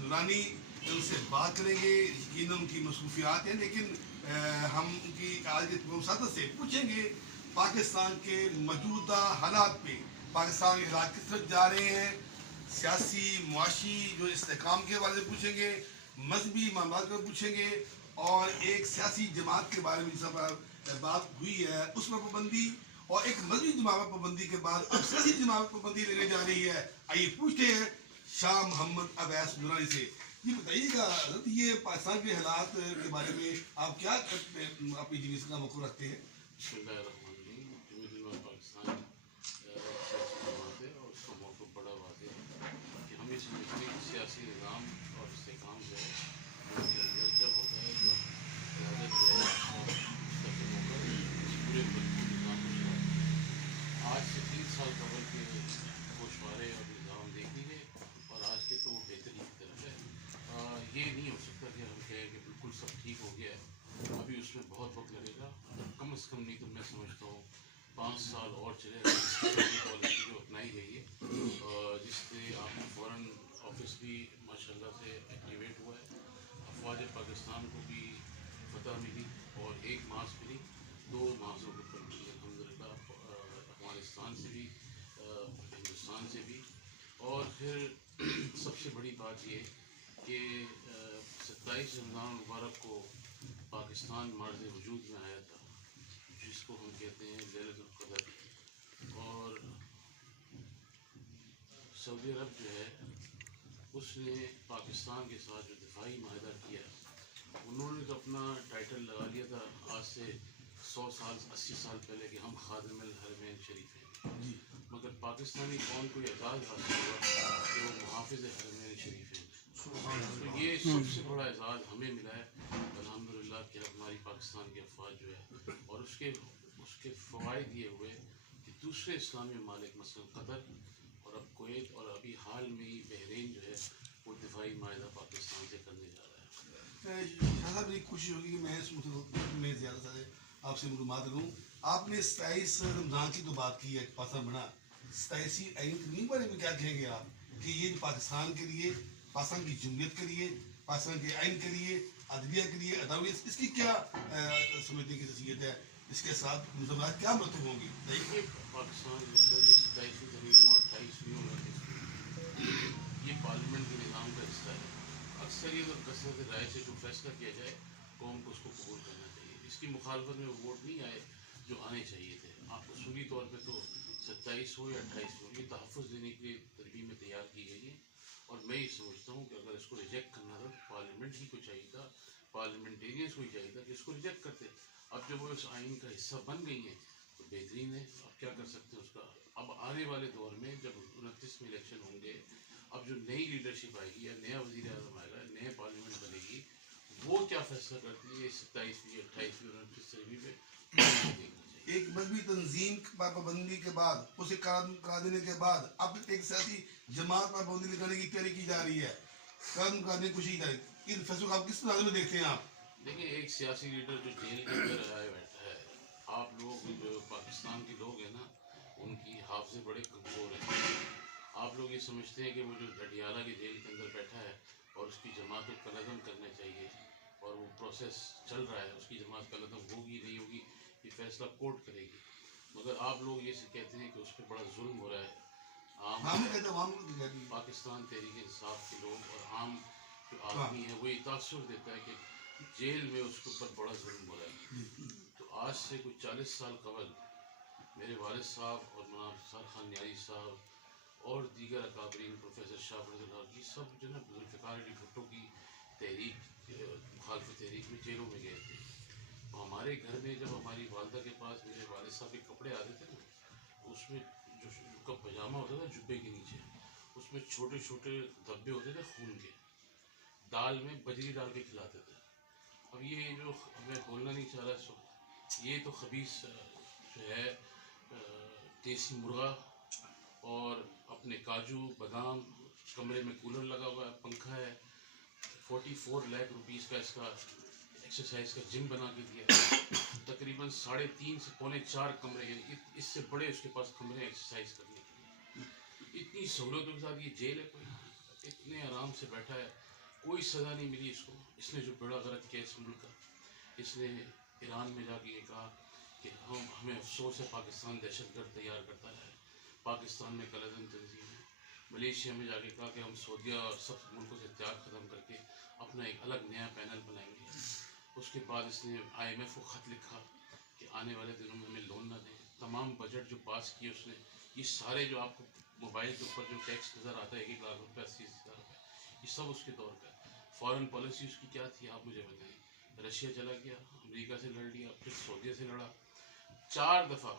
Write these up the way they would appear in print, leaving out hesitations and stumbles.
نورانی ان سے بات کریں گے. یقیناً ان کی مصروفیات ہیں لیکن ہم ان کی آج کے مسادت سے پوچھیں گے پاکستان کے موجودہ حالات پہ. پاکستان کے حالات کس طرف جا رہے ہیں, سیاسی معاشی جو استحکام کے بارے میں پوچھیں گے, مذہبی معاملات پر پوچھیں گے, اور ایک سیاسی جماعت کے بارے میں جس پر بات ہوئی ہے اس پر پابندی, اور ایک مذہبی جماعت پر پابندی کے بعد اب سیاسی جماعت پر پابندی لینے جا رہی ہے. آئیے پوچھتے ہیں شاہ محمد اویس نورانی سے. یہ بتائیے گا حضرت, یہ پاکستان کے حالات کے بارے میں آپ کیا اپنی جنس کا موقع رکھتے ہیں؟ بسم اللہ الرحمن الرحیم. جمہوریہ پاکستان سیاسی جماعت ہے اور اس کا موقع بڑا واضح ہے کہ ہم یہ سمجھتے ہیں کہ سیاسی نظام اور استحکام جو ہے ملک کے اندر جب ہوتا ہے جب قیادت جو ہے اور مستقل ہو کر پورے ملک کو نظام کو چلاتا ہے. آج سے 3 سال قبل کے گوشوارے اور نظام دیکھ لیجیے اور آج کے تو وہ بہتری کی طرف ہے. یہ نہیں ہو سکتا کہ ہم کہیں کہ بالکل سب ٹھیک ہو گیا ہے, ابھی اس میں بہت وقت لگے گا. کم از کم نہیں تو میں سمجھتا ہوں 5 سال اور چلے گا. پالیسی جو اپنائی گئی ہے جس سے آپ کو فورن آفس بھی ماشاء اللہ سے ایکٹیویٹ ہوا ہے, افواج پاکستان کو بھی فتح ملی اور ایک محاذ ملی, 2 محاذوں کے اوپر ملی الحمد للہ, افغانستان سے بھی ہندوستان سے بھی. اور پھر سب سے بڑی بات یہ کہ 27 رمضان مبارک کو پاکستان معرض وجود میں آیا تھا جس کو ہم کہتے ہیں لیلۃ القدر. اور سعودی عرب جو ہے اس نے پاکستان کے ساتھ جو دفاعی معاہدہ کیا, انہوں نے تو اپنا ٹائٹل لگا لیا تھا آج سے 100 سال 80 سال پہلے کہ ہم خادم الحرمین شریف ہیں, مگر پاکستانی قوم کو یہ اعزاز حاصل ہوا کہ وہ محافظ حرمین شریف ہیں. تو یہ سب سے بڑا اعزاز ہمیں ملا ہے الحمدللہ کہ ہماری پاکستان کی افواج جو ہے, اور اس کے فوائد یہ ہوئے کہ دوسرے اسلامی ممالک مثلا قطر اور اب کویت اور ابھی حال میں ہی بحرین جو ہے وہ دفاعی معاہدہ پاکستان سے کرنے جا رہا ہے. شاہ صاحب میری کوشش ہوگی کہ میں اس میں زیادہ سے آپ سے معلومات لوں. آپ نے 27 رمضان کی تو بات کی ہے, پاکستان بنا 27 آئین کے بارے میں کیا کہیں گے آپ کہ یہ پاکستان کے لیے, پاکستان کی جمہوریت کے لیے, پاکستان کے آئین کے لیے, عدلیہ کے لیے, عدالیت, اس کی کیا سمجھنے کی حیثیت ہے, اس کے ساتھ مسلمانات کیا مرتب ہوں گی؟ دیکھیے پاکستان کے اندر یہ 27ویں ترمیم اور 28ویں یہ پارلیمنٹ کے نظام کا حصہ ہے. اکثریت اور کثرت رائے سے جو فیصلہ کیا جائے قوم کو اس کو قبول کرنا چاہیے. اس کی مخالفت میں ووٹ نہیں آئے جو آنے چاہیے تھے. آپ اصولی طور پہ تو 27 ہو یا 28 ہو, یہ تحفظ دینے کے لیے ترمیمیں تیار کی گئی ہیں, اور میں یہ سمجھتا ہوں کہ اگر اس کو ریجیکٹ کرنا تھا تو پارلیمنٹ ہی کو چاہیے تھا, پارلیمنٹیرینس کو ہی چاہیے تھا کہ اس کو ریجیکٹ کرتے. اب جب وہ اس آئین کا حصہ بن گئی ہیں تو بہترین ہے. اب کیا کر سکتے ہیں اس کا. اب آنے والے دور میں جب 29 میں الیکشن ہوں گے, اب جو نئی لیڈرشپ آئے گی یا نیا وزیر اعظم آئے گا, نئے پارلیمنٹ بنے گی, وہ کیا فیصلہ کرتی ہے 27ویں 28ویں اور 29ویں پہ دیکھنا چاہیے. ایک مذہبی تنظیم پر پابندی کے بعد, اسے کرا دینے کے بعد اب ایک سیاسی جماعت پر پابندی لگانے کی تیاری کی جا رہی ہے, قدم کرنے کی کوشش کی جا رہی ہے. ان فیصلوں کو آپ کس طرح میں دیکھتے ہیں آپ؟ دیکھیں ایک سیاسی لیڈر جو جیل کے اندر آئے بیٹھا ہے, آپ لوگ جو پاکستان کے لوگ ہیں نا ان کی حافظے بڑے کمزور ہیں. آپ لوگ یہ سمجھتے ہیں کہ وہ جو ڈڈیالہ کی جیل کے اندر بیٹھا ہے اور اس کی جماعت کو قلعدم کرنا چاہیے, اور وہ پروسیس چل رہا ہے, اس کی جماعت قلعدم ہوگی نہیں ہوگی یہ فیصلہ کورٹ کرے گی. مگر آپ لوگ یہ کہتے ہیں کہ اس پہ بڑا ظلم ہو رہا ہے. عام پاکستان تحریک انصاف کے لوگ اور عام جو آدمی ہے وہ یہ تاثر دیتا ہے کہ جیل میں اس کے اوپر بڑا ظلم ہو رہا ہے. تو آج سے کوئی 40 سال قبل میرے والد صاحب اور مولانا سر خان نیازی صاحب اور دیگر اکابرین, پروفیسر شاہ فریض اللہ, یہ سب جو ہے نا ذوالفقار علی بھٹو کی تحریک مخالف تحریک میں جیلوں میں گئے تھے. ہمارے گھر میں جب ہماری والدہ کے پاس میرے والد صاحب کے کپڑے آتے تھے نا, اس میں جو پاجامہ ہوتا تھا جبے کے نیچے, اس میں چھوٹے چھوٹے دھبے ہوتے تھے خون کے, دال میں بجری ڈال کے کھلاتے تھے. اب یہ جو میں بولنا نہیں چاہ رہا, یہ تو خبیث جو ہے دیسی مرغا اور اپنے کاجو بادام, کمرے میں کولر لگا ہوا ہے, پنکھا ہے, 44 لاکھ روپیز کا اس کا ایکسرسائز کا جم بنا کے دیا, تقریباً 3.5 سے 4.25 کمرے, یعنی اس سے بڑے اس کے پاس کمرے ایکسرسائز کرنے کے لیے. اتنی سہولتوں کے ساتھ یہ جیل ہے کوئی, اتنے آرام سے بیٹھا ہے. کوئی سزا نہیں ملی اس کو. اس نے جو بڑا غلط کیا اس ملک کا, اس نے ایران میں جا کے یہ کہا کہ ہمیں افسوس ہے پاکستان دہشت گرد تیار کرتا ہے, پاکستان میں کلزن تنظیم ہے. ملیشیا میں جا کے کہا کہ ہم سعودیہ اور سب ملکوں سے اتحاد ختم کر کے اپنا ایک الگ نیا پینل بنائیں گے. اس کے بعد اس نے IMF کو خط لکھا کہ آنے والے دنوں میں ہمیں لون نہ دیں. تمام بجٹ جو پاس کیے اس نے, یہ سارے جو آپ کو موبائل کے اوپر جو ٹیکس نظر آتا ہے 1 لاکھ روپے 80,000 روپے, یہ سب اس کے دور کا ہے. فارن پالیسی اس کی کیا تھی آپ مجھے بتائیں. رشیا چلا گیا, امریکہ سے لڑ لیا, پھر سعودیہ سے لڑا 4 دفعہ.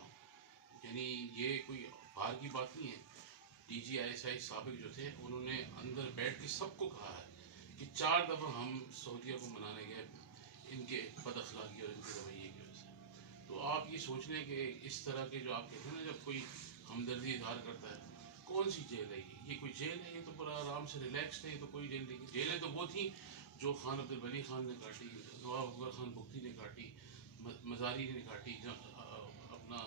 یعنی یہ کوئی باہر کی بات نہیں ہے. DGISI سابق جو تھے انہوں نے اندر بیٹھ کے سب کو کہا ہے کہ 4 دفعہ ہم سعودیہ کو منانے گئے ان کے بد اخلاقی اور ان کے رویے کی وجہ سے. تو آپ یہ سوچ لیں کہ اس طرح کے جو آپ کہتے ہیں نا, جب کوئی ہمدردی اظہار کرتا ہے, کون سی جیل ہے یہ کوئی جیل ہے؟ یہ تو بڑا آرام سے ریلیکسڈ ہے. یہ تو کوئی جیل نہیں. جیلیں تو وہ تھیں جو خان عبد الولی خان نے کاٹی, نواب اکبر خان بگٹی نے کاٹی, مزاری نے کاٹی, اپنا